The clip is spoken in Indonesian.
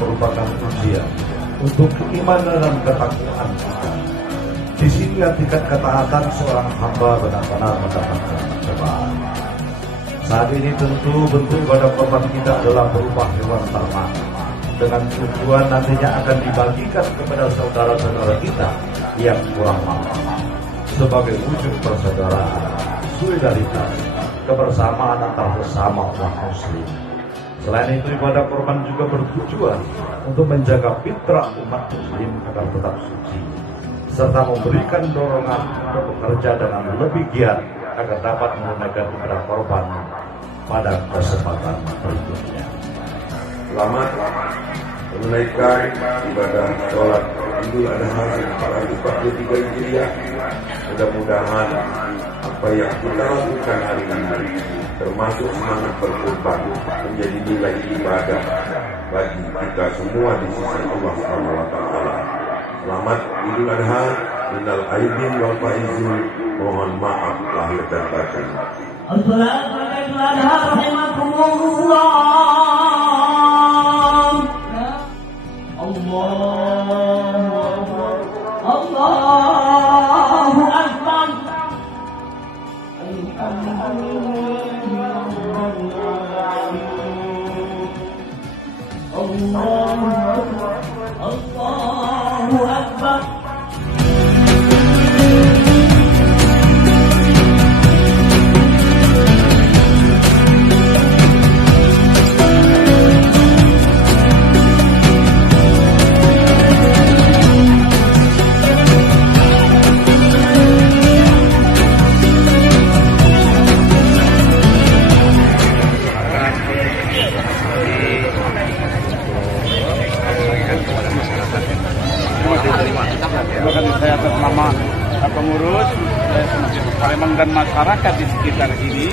merupakan ujian untuk keimanan dan ketakwaan kita. Di sini tingkat ketaatan seorang hamba benar-benar mendapatkan cobaan. Saat ini tentu bentuk ibadah korban kita adalah berupa hewan ternak, dengan tujuan nantinya akan dibagikan kepada saudara-saudara kita yang kurang mampu, sebagai wujud persaudaraan, solidaritas, kebersamaan antar sesama umat muslim. Selain itu, ibadah korban juga bertujuan untuk menjaga fitrah umat muslim agar tetap suci, serta memberikan dorongan untuk bekerja dengan lebih giat agar dapat menunaikan ibadah korban pada kesempatan berikutnya. Selamat menunaikan ibadah sholat Idul Adha 1443 Hijriah. Mudah-mudahan apa yang kita lakukan hari ini, termasuk semangat berkorban, menjadi nilai ibadah bagi kita semua di sisi Allah SWT. Selamat Idul Adha, minal aidin wal faizin, mohon maaf lahir dan batin. Assalamualaikum warahmatullahi wabarakatuh. Allahu Akbar. Allahu Akbar. Terima kasih saya atas nama pengurus Masjid Palembang dan masyarakat di sekitar ini.